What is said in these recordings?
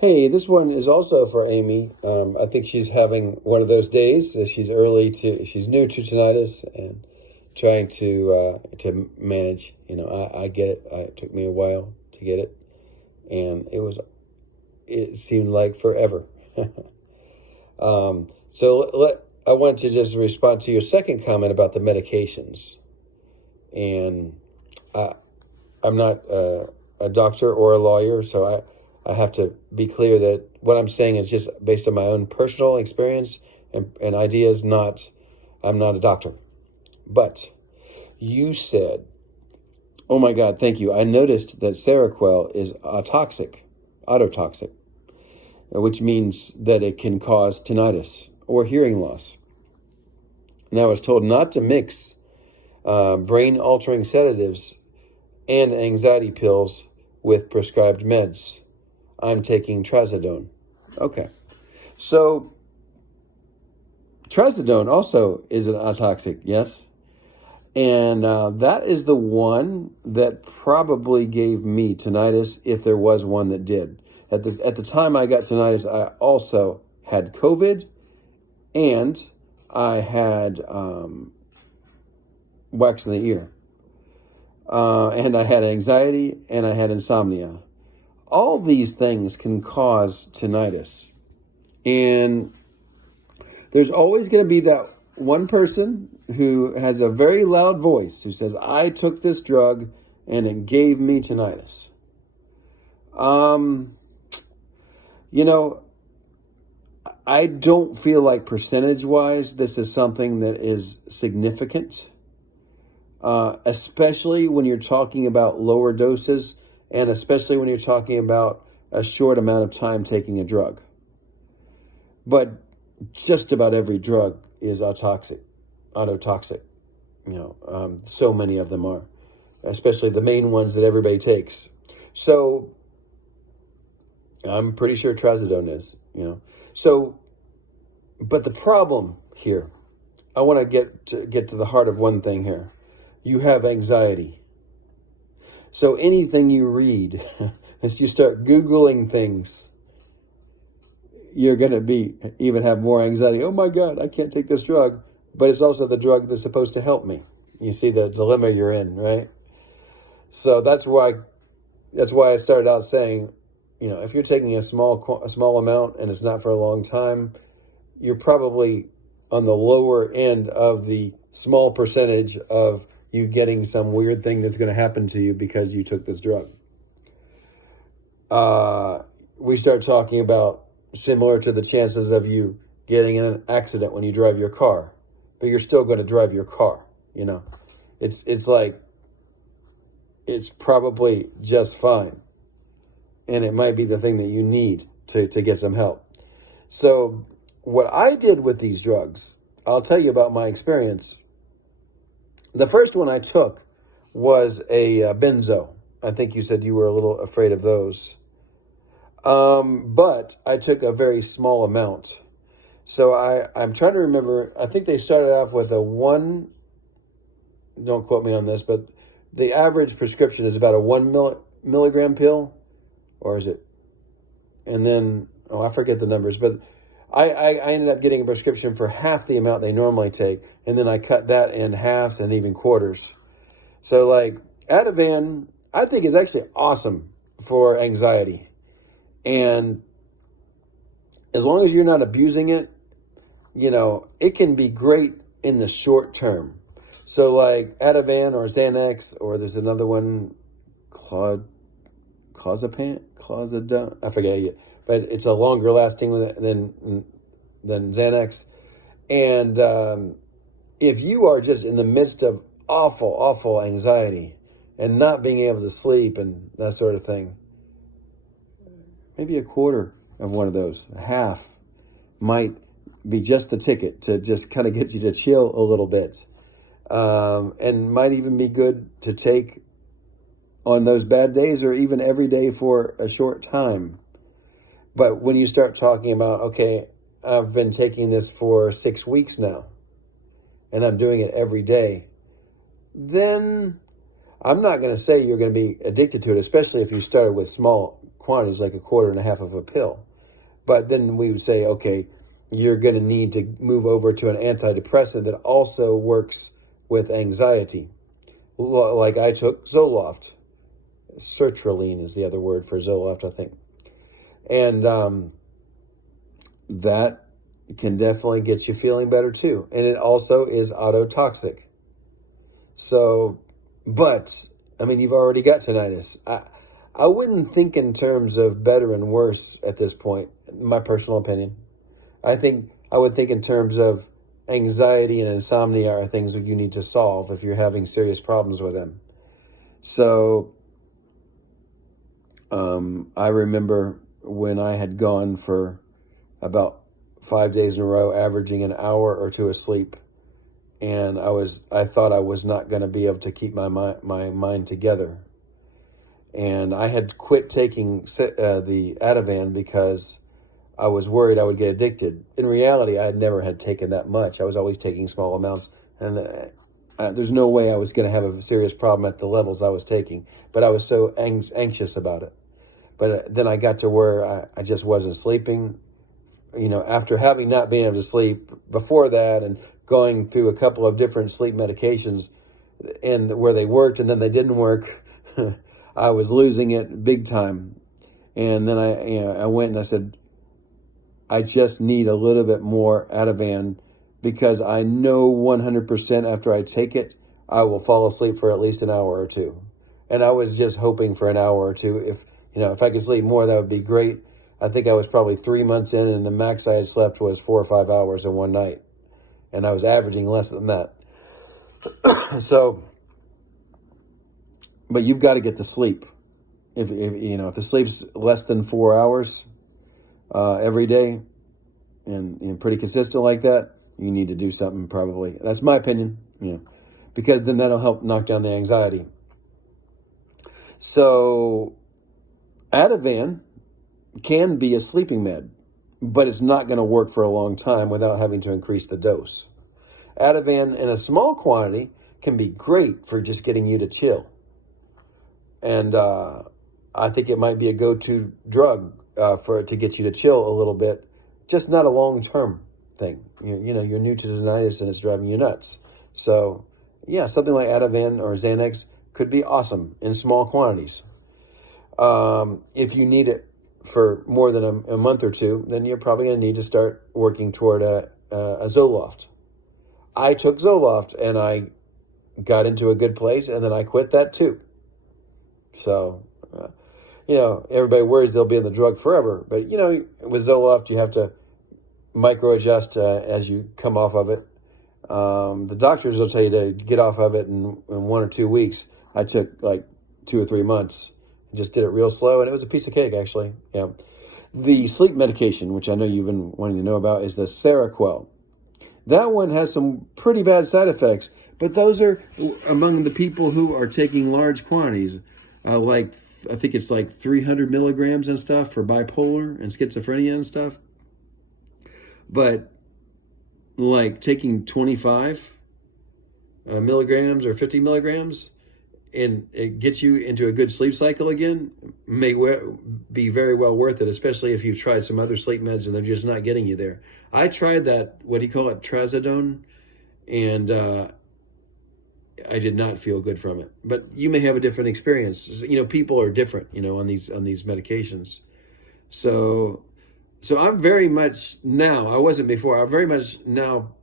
Hey, this one is also for Amy. I think she's having one of those days. She's new to tinnitus and trying to manage. I get it. It took me a while to get it, and it seemed like forever. I wanted to just respond to your second comment about the medications, and I, I'm not a doctor or a lawyer, so I have to be clear that what I'm saying is just based on my own personal experience and ideas. I'm not a doctor. But you said, oh my God, thank you. I noticed that Seroquel is ototoxic, which means that it can cause tinnitus or hearing loss. And I was told not to mix brain altering sedatives and anxiety pills with prescribed meds. I'm taking trazodone. Okay. So trazodone also is an ototoxic, yes? And that is the one that probably gave me tinnitus, if there was one that did. At the time I got tinnitus, I also had COVID, and I had wax in the ear. And I had anxiety, and I had insomnia. All these things can cause tinnitus. And there's always going to be that one person who has a very loud voice who says, I took this drug and it gave me tinnitus. You know, I don't feel like percentage-wise this is something that is significant, especially when you're talking about lower doses and especially when you're talking about a short amount of time taking a drug. But just about every drug is ototoxic. So many of them are, especially the main ones that everybody takes. So I'm pretty sure trazodone is. So, but the problem here, I want to get to the heart of one thing here. You have anxiety. So anything you read, as you start Googling things, you're going to even have more anxiety. Oh my God, I can't take this drug, but it's also the drug that's supposed to help me. You see the dilemma you're in, right? So that's why I started out saying, if you're taking a small amount and it's not for a long time, you're probably on the lower end of the small percentage of you getting some weird thing that's going to happen to you because you took this drug. We start talking about similar to the chances of you getting in an accident when you drive your car, but you're still going to drive your car. It's like, it's probably just fine. And it might be the thing that you need to get some help. So what I did with these drugs, I'll tell you about my experience. The first one I took was a benzo. I think you said you were a little afraid of those. But I took a very small amount. So I'm trying to remember, I think they started off with a one, don't quote me on this, but the average prescription is about a 1 milligram pill, or is it? And then, I forget the numbers, but I ended up getting a prescription for half the amount they normally take, and then I cut that in halves and even quarters. So like Ativan, I think is actually awesome for anxiety. And as long as you're not abusing it, it can be great in the short term. So like Ativan or Xanax, or there's another one, clozapine, I forget it, but it's a longer lasting than Xanax. And if you are just in the midst of awful anxiety and not being able to sleep and that sort of thing, maybe a quarter of one of those, a half, might be just the ticket to just kind of get you to chill a little bit, and might even be good to take on those bad days or even every day for a short time. But when you start talking about, okay, I've been taking this for 6 weeks now and I'm doing it every day, then I'm not going to say you're going to be addicted to it, especially if you started with small quantities, like a quarter and a half of a pill. But then we would say, okay, you're going to need to move over to an antidepressant that also works with anxiety. Like I took Zoloft. Sertraline is the other word for Zoloft, I think. And that can definitely get you feeling better too. And it also is autotoxic. So, but, I mean, you've already got tinnitus. I wouldn't think in terms of better and worse at this point, my personal opinion. I would think in terms of anxiety and insomnia are things that you need to solve if you're having serious problems with them. So, I remember when I had gone for about 5 days in a row, averaging an hour or two of sleep, and I thought I was not going to be able to keep my mind together. And I had quit taking the Ativan because I was worried I would get addicted. In reality, I had taken that much. I was always taking small amounts, and there's no way I was going to have a serious problem at the levels I was taking. But I was so anxious about it. But then I got to where I just wasn't sleeping. You know, after having not been able to sleep before that and going through a couple of different sleep medications and where they worked and then they didn't work, I was losing it big time. And then I went and I said, I just need a little bit more Ativan because I know 100% after I take it, I will fall asleep for at least an hour or two. And I was just hoping for an hour or two. If I could sleep more, that would be great. I think I was probably 3 months in, and the max I had slept was 4 or 5 hours in one night. And I was averaging less than that. So, but you've got to get to sleep. If the sleep's less than 4 hours every day, and pretty consistent like that, you need to do something probably. That's my opinion, because then that'll help knock down the anxiety. So, Ativan can be a sleeping med, but it's not going to work for a long time without having to increase the dose. Ativan in a small quantity can be great for just getting you to chill. And I think it might be a go-to drug to get you to chill a little bit, just not a long-term thing. You're new to tinnitus and it's driving you nuts. So, yeah, something like Ativan or Xanax could be awesome in small quantities. If you need it for more than a month or two, then you're probably going to need to start working toward a Zoloft. I took Zoloft and I got into a good place, and then I quit that too. So, everybody worries they'll be in the drug forever. But, with Zoloft, you have to micro-adjust as you come off of it. The doctors will tell you to get off of it in 1 or 2 weeks. I took like 2 or 3 months. Just did it real slow, and it was a piece of cake, actually. Yeah. The sleep medication, which I know you've been wanting to know about, is the Seroquel. That one has some pretty bad side effects, but those are among the people who are taking large quantities, I think it's like 300 milligrams and stuff for bipolar and schizophrenia and stuff. But like taking 25 milligrams or 50 milligrams, and it gets you into a good sleep cycle again, may be very well worth it, especially if you've tried some other sleep meds and they're just not getting you there. I tried that, what do you call it, trazodone, and I did not feel good from it. But you may have a different experience. People are different, on these medications. So I'm very much now, I wasn't before, I'm very much now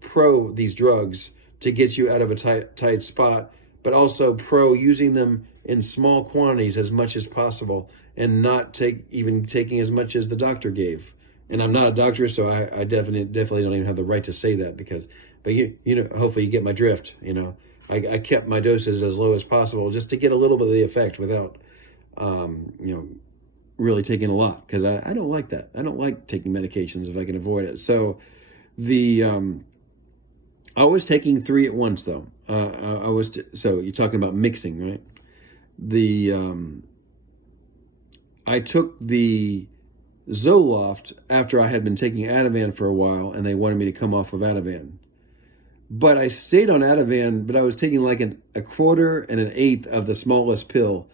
pro these drugs to get you out of a tight spot, but also pro using them in small quantities as much as possible and not taking as much as the doctor gave. And I'm not a doctor, so I definitely don't even have the right to say that but hopefully you get my drift. I kept my doses as low as possible just to get a little bit of the effect without, really taking a lot, because I don't like that. I don't like taking medications if I can avoid it. So I was taking 3 at once, though. So you're talking about mixing, right? I took the Zoloft after I had been taking Ativan for a while, and they wanted me to come off of Ativan. But I stayed on Ativan, but I was taking like a quarter and an eighth of the smallest pill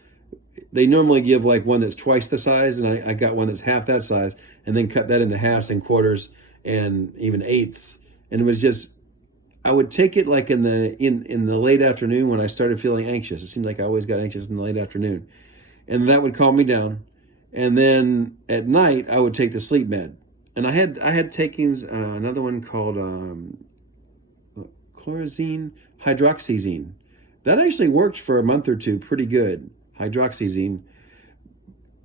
they normally give like one that's twice the size, and I got one that's half that size, and then cut that into halves and quarters and even eighths. And it was just, I would take it like in the late afternoon when I started feeling anxious. It seemed like I always got anxious in the late afternoon, and that would calm me down. And then at night I would take the sleep med, and I had taken another one called chlorozine hydroxyzine. That actually worked for a month or two pretty good, hydroxyzine,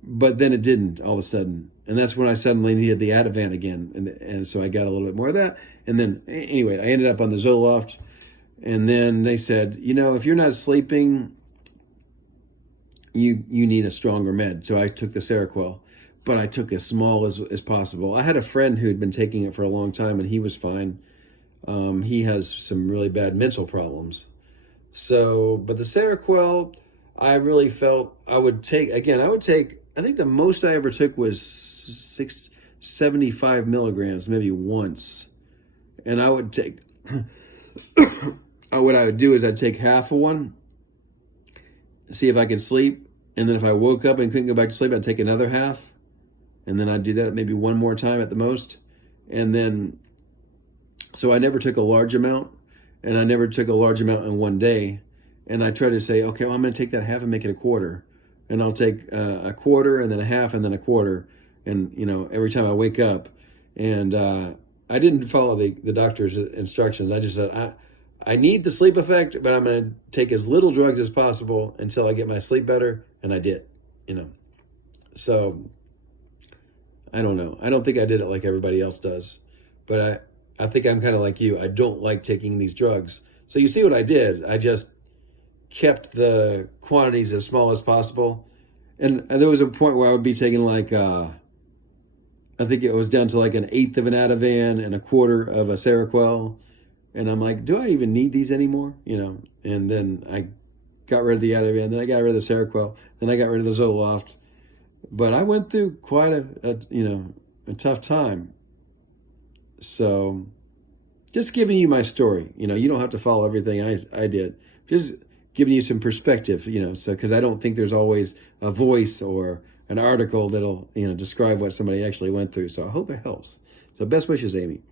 but then it didn't all of a sudden. And that's when I suddenly needed the Ativan again. And so I got a little bit more of that. And then, anyway, I ended up on the Zoloft. And then they said, if you're not sleeping, you need a stronger med. So I took the Seroquel, but I took as small as possible. I had a friend who had been taking it for a long time, and he was fine. He has some really bad mental problems. So, but the Seroquel, I really felt I would take, I think the most I ever took was 75 milligrams, maybe once. And I would take, what I would do is I'd take half of one, see if I could sleep. And then if I woke up and couldn't go back to sleep, I'd take another half. And then I'd do that maybe one more time at the most. And then, so I never took a large amount. And I never took a large amount in one day. And I tried to say, okay, well, I'm going to take that half and make it a quarter. And I'll take a quarter and then a half and then a quarter. And, every time I wake up. And I didn't follow the doctor's instructions. I just said, I need the sleep effect, but I'm going to take as little drugs as possible until I get my sleep better. And I did, So I don't know. I don't think I did it like everybody else does. But I think I'm kind of like you. I don't like taking these drugs. So you see what I did. I just kept the quantities as small as possible. And there was a point where I would be taking like, I think it was down to like an eighth of an Ativan and a quarter of a Seroquel. And I'm like, do I even need these anymore? And then I got rid of the Ativan. Then I got rid of the Seroquel. Then I got rid of the Zoloft. But I went through quite a tough time. So just giving you my story, you don't have to follow everything I did. Just giving you some perspective, so because I don't think there's always a voice or an article that'll, describe what somebody actually went through. So I hope it helps. So best wishes, Amy.